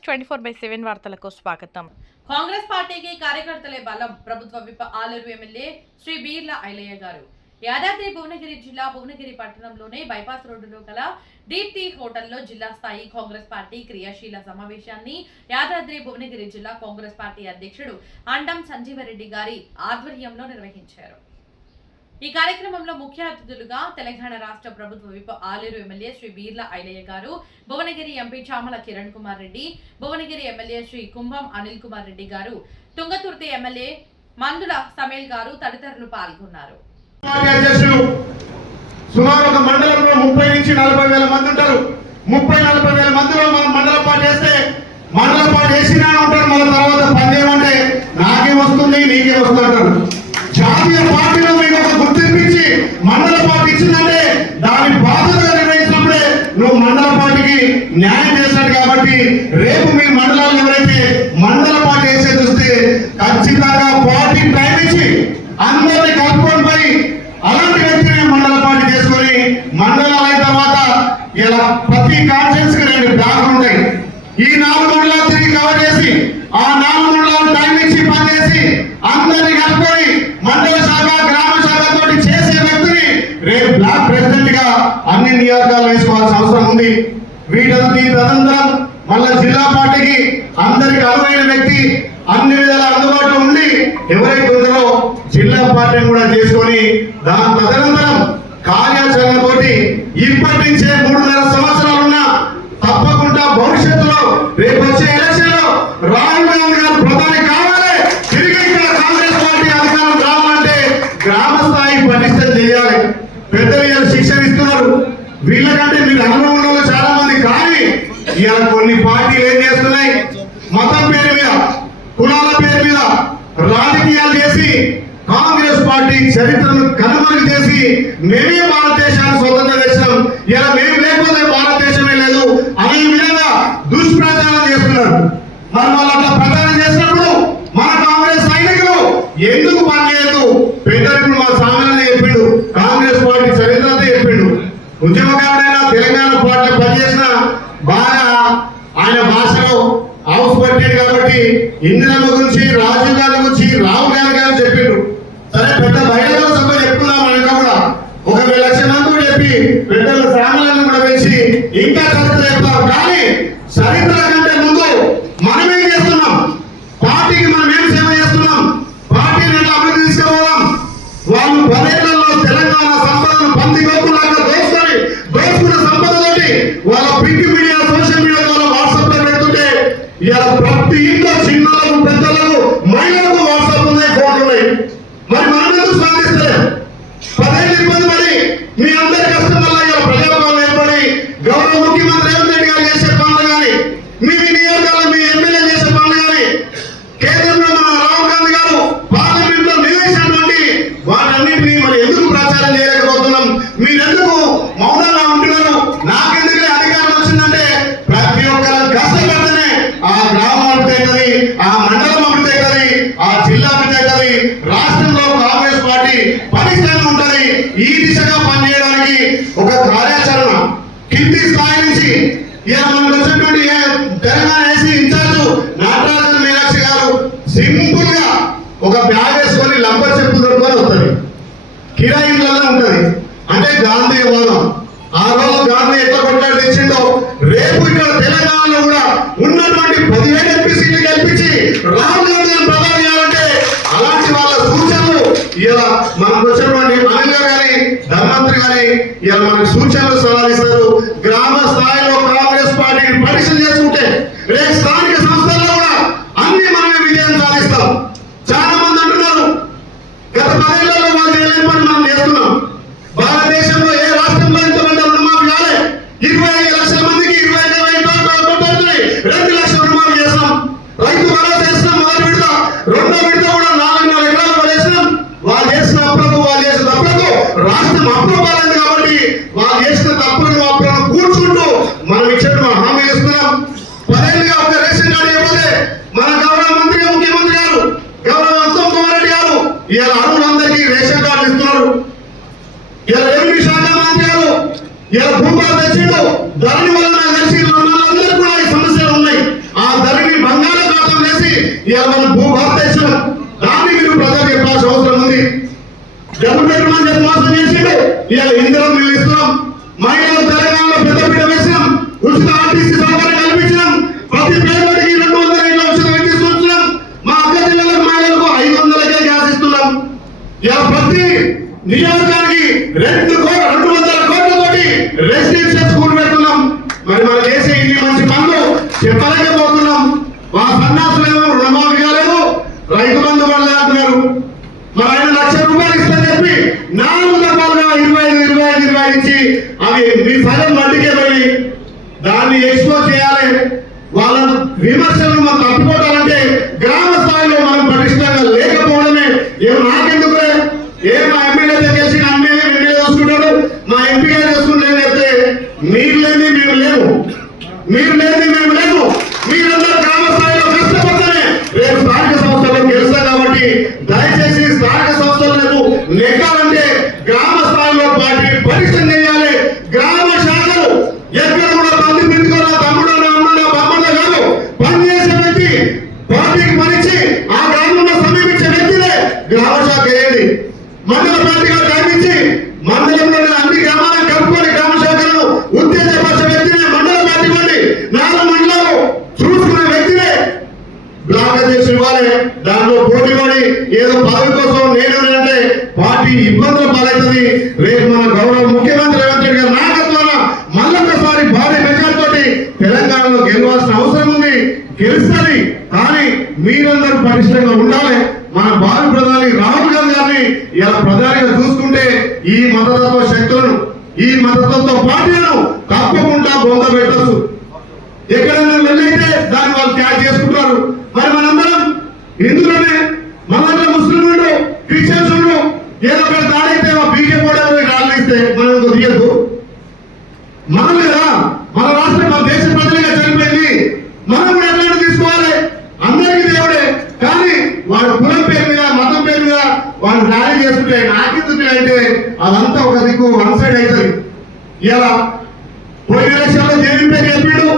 News twenty four by seven వార్తలకు స్వాగతం. కాంగ్రెస్ పార్టీకి కార్యకర్తలే బలం ప్రభుత్వ విప ఆలేరు ఎమ్మెల్యే శ్రీ బీర్ల ఐలయ్య గారు. యాదాద్రి భువనగిరి జిల్లా భువనగిరి పట్టణంలోని బైపాస్ రోడ్డులో గల దీప్తి హోటల్లో జిల్లా స్థాయి కాంగ్రెస్ పార్టీ క్రియాశీల సమావేశాన్ని యాదాద్రి భువనగిరి జిల్లా కాంగ్రెస్ పార్టీ అధ్యక్షుడు అండం సంజీవరెడ్డి గారి ఆధ్వర్యంలో నిర్వహించారు. ఈ కార్యక్రమంలో ముఖ్య అతిథులుగా తెలంగాణ రాష్ట్ర ప్రభుత్వ విప్ ఆలేరు ఎమ్మెల్యే శ్రీ బీర్ల ఐలయ్య గారు భువనగిరి ఎంపీ చామల కిరణ్ కుమార్ రెడ్డి భువనగిరి ఎమ్మెల్యే శ్రీ కుంభం అనిల్ కుమార్ రెడ్డి గారు తుంగతుర్తి ఎమ్మెల్యే మందుల సమేల్ గారు తదితరులు పాల్గొన్నారు. సుమారు ఒక మండలంలో ముప్పై నుంచి నలభై వేల మంది ఉంటారు. ముప్పై నలభై వేల మందిలో మనం మండల పాటు వేస్తే మండల పాటు వేసినా ఉంటారు మన తర్వాత పని ఏమంటే నాకే వస్తుంది నీకే వస్తుంది అంటారు జాతీయ పార్టీలో మండల పార్టీ ఇచ్చిందంటే దాని బాధ్యతగా నిర్వహించినప్పుడే నువ్వు మండల పార్టీకి న్యాయం చేశాడు కాబట్టి రేపు మీ మండలాలు ఎవరైతే మండల పార్టీ వేసే చూస్తే ఖచ్చితంగా పార్టీ టైం ఇచ్చి అందరినీ కలుపుకొని పోయి అలాంటి వ్యక్తిని మండల పార్టీ చేసుకొని మండలాలు అయిన తర్వాత ఇలా ప్రతి కాన్షియన్స్కి రెండు బ్లాక్లు ఉంటాయి. ఈ నాలుగు మండలాలు తిరిగి కవర్ చేసి ఆ నాలుగు మండలాలు టైం ఇచ్చి పనిచేసి అందరినీ కలుపుకొని మండల శాఖ గ్రామ రేపు బ్లాక్ ప్రెసిడెంట్గా అన్ని నియోజకాలు వేసుకోవాల్సిన అవసరం ఉంది. వీటంతి తదనంతరం మళ్ళా జిల్లా పార్టీకి అందరికి అనువైన వ్యక్తి అన్ని విధాల అందుబాటులో ఉండి ఎవరైతే ఉందో జిల్లా పార్టీని కూడా చేసుకొని దాని తదనంతరం కార్యాచరణ తోటి ఇప్పటి నుంచే మూడు ఇవాళ కొన్ని పార్టీలు ఏం చేస్తున్నాయి? మతం పేరు మీద కులాల పేరు మీద రాజకీయాలు చేసి కాంగ్రెస్ పార్టీ చరిత్రను కనుమరుగు చేసి మేమే భారతదేశాన్ని స్వతంత్రం చేసినాం ఇలా మేము లేకపోతే భారతదేశమే లేదు అనే విధంగా దుష్ప్రచారం చేస్తున్నారు. మరి వాళ్ళు అట్లా ప్రచారం చేసినప్పుడు మన కాంగ్రెస్ సైనికులు ఎందుకు పనిచేయదు పెద్దలు మా సామాన్య చెప్పిండు కాంగ్రెస్ పార్టీ చరిత్ర అంతా చెప్పిండు ఉద్యమకారుడైనా తెలంగాణ పార్టీ పనిచేసిన బాగా ఆయన భాషలో హౌస్ పట్టాడు కాబట్టి ఇందిరమ్మ గురించి రాజీవ్ గారి గురించి రాహుల్ గాంధీ గారు చెప్పిండు సరే పెద్ద బహిరంగ సభ చెప్పుకుందాం అనక కూడా. ఒక వేల లక్ష మంది కూడా చెప్పి పెద్దల సామాన్యాలను కూడా పెంచి ఇంకా చరిత్ర చెప్తారు. కానీ చరిత్ర కంటే ముందు మనం ఏం చేస్తున్నాం? పార్టీకి మనం ఏం సేవ చేస్తున్నాం? పార్టీని ఎట్లా అభివృద్ధి తీసుకుపోదాం? వాళ్ళు పదేళ్ళలో ఆ అవుతుంది రాష్ట్రంలో కాంగ్రెస్ పార్టీ పటిష్టంగా ఉంటది. ఈ దిశగా పనిచేయడానికి ఒక కార్యాచరణ కింది స్థాయి నుంచి ఇలా మనకు వచ్చినటువంటి తెలంగాణ ఏసీ ఇన్ఛార్జ్ నాటరాజన్ మీనాక్షి గారు సింపుల్గా ఒక బ్యాగ్ వేసుకొని లంబర్ చెప్పు దొరుకుని వస్తుంది కిరాయిలలో ఉంటుంది. అంటే గాంధీ వాదం ఆ రోజు గాంధీ ఎట్లా కొట్లాడి తెచ్చిండో రేపు ఇక్కడ తెలంగాణలో కూడా ఉన్నటువంటి పదిహేడు ఎంపీ సీట్లు కల్పించి రాహుల్ గాంధీ ప్రధాని సూచనలు. ఇలా మనకు వచ్చినటువంటి అనిల్ గారు కానీ ధర్మంత్రి గాని ఇలా మనకు సూచనలు సవాలిస్తారు గ్రామ స్థాయిలో కాంగ్రెస్ పార్టీని పరీక్ష చేసుకుంటే వాళ్ళు చేసిన తప్పులను అప్పులను కూర్చుంటూ మనం ఇచ్చినట్టు మనం హామీ ఇస్తున్నాం. పదేళ్ళుగా ఒక రేషన్ కార్డు ఇవ్వలే మన గౌరవ మంత్రి ముఖ్యమంత్రి గారు గౌరవ ఉత్తమ్ కుమార్ రెడ్డి గారు ఇవాళ అరువులందరికీ రేషన్ కార్డు ఇస్తున్నారు. ఇలా రెవెన్యూ శాఖ మంత్రి గారు ఇలా భూపాలు తెచ్చిండు. ధరణి వల్ల నాకు తెలిసి అందరూ కూడా ఈ సమస్యలు ఉన్నాయి. ఆ ధరణి బంగాళాఖాతం వేసి ఇవాళ మనం భూభారత భారతదేశం దాన్ని మీరు ప్రజలకు చెప్పాల్సిన అవసరం ఉంది. డబ్బు పెట్టమని చెప్పి మోసం చేసిండు. ఇవాళ ఇందిరం ఇల్లు ఇస్తున్నాం. మహిళలు తెలంగాణలో పెద్దపీట వేసినాం. ఉచిత ఆర్టీసీ సౌకర్యం కల్పించినాం. ప్రతి పేదవాడికి రెండు వందల ఇళ్ళ ఉచిత విద్యుత్ ఇస్తున్నాం మా అక్క జిల్లాలకు మహిళలకు ఐదు వందలకే గ్యాస్ ఇస్తున్నాం. ఇలా ప్రతి నియోజకానికి రెండు కో- రెండు వందల కోట్లతోటి రెసిడెన్షియల్ స్కూల్ పెడుతున్నాం. మరి మనం చేసే ఇన్ని మంచి పనులు చెప్పలేకపోతున్నాం. మా సన్నాసులేమో రుణమాఫీ కాలేదు. రైతు బంధు పడలేదు అంటున్నారు మరి ఆయన లక్ష రూపాయలు ఇస్తారని చెప్పి నాలుగు దఫాలుగా ఇరవై ఐదు ఇరవై ఐదు ఇరవై ఇచ్చి అవి మీ ఫలం మట్టికే పోయి దాన్ని ఎక్స్పోజ్ చేయాలి. వాళ్ళ విమర్శలను మనం తప్పుకోవాలంటే గ్రామ స్థాయిలో మనం పటిష్టంగా లేకపోవడమే. ఏం నాకెందుకు ఏ మా ఎమ్మెల్యే చేసి నా ఎమ్మెల్యే ఎమ్మెల్యే చూసుకుంటాడు? మా ఎంపీ గారు చూసుకుంటే మీరు లేని మేము లేవు మీరు లేని బ్లాక్ అధ్యక్షుడు ఇవ్వాలి. దాంట్లో పోటీ పడి ఏదో పదవి కోసం నేను అంటే పార్టీ ఇబ్బందులు పాలవుతుంది. రేపు మన గౌరవ ముఖ్యమంత్రి రేవంత్ రెడ్డి గారి నాయకత్వాన మళ్ళొకసారి భారీ మెజార్టీతోటి తెలంగాణలో గెలవాల్సిన అవసరం ఉంది. గెలుస్తుంది. కానీ మీరందరూ పటిష్టంగా ఉండాలి. మన భావి ప్రధాని రాహుల్ గాంధీ గారిని ఇలా ప్రధానిగా చూసుకుంటే ఈ మతతత్వ శక్తులను ఈ మతతత్వ పార్టీలను తప్పకుండా బొంద పెట్టచ్చు. ఎక్కడైనా వెళ్ళైతే దాన్ని వాళ్ళు క్యాచ్ చేసుకుంటారు. హిందువులనే మనందరం ముస్లింలు క్రిస్టియన్స్ ఏదో ఒక దాడైతే బీజేపీ కూడా రాళ్ళు ఇస్తే మనం తీయద్దు. మనం కదా మన రాష్ట్రం మన దేశ ప్రజలుగా చనిపోయింది. మనం కూడా ఎట్లా తీసుకోవాలి. అందరికీ దేవుడే. కానీ వాడు కులం పేరు మీద మతం పేరు మీద వాళ్ళు ర్యాలీ చేసుకుంటే నాకెందుకు అంటే అదంతా ఒక దిక్కు వన్ సైడ్ అవుతుంది. ఇలా పోయిన ఎలక్షన్లో జగన్ పేరు చెప్పాడు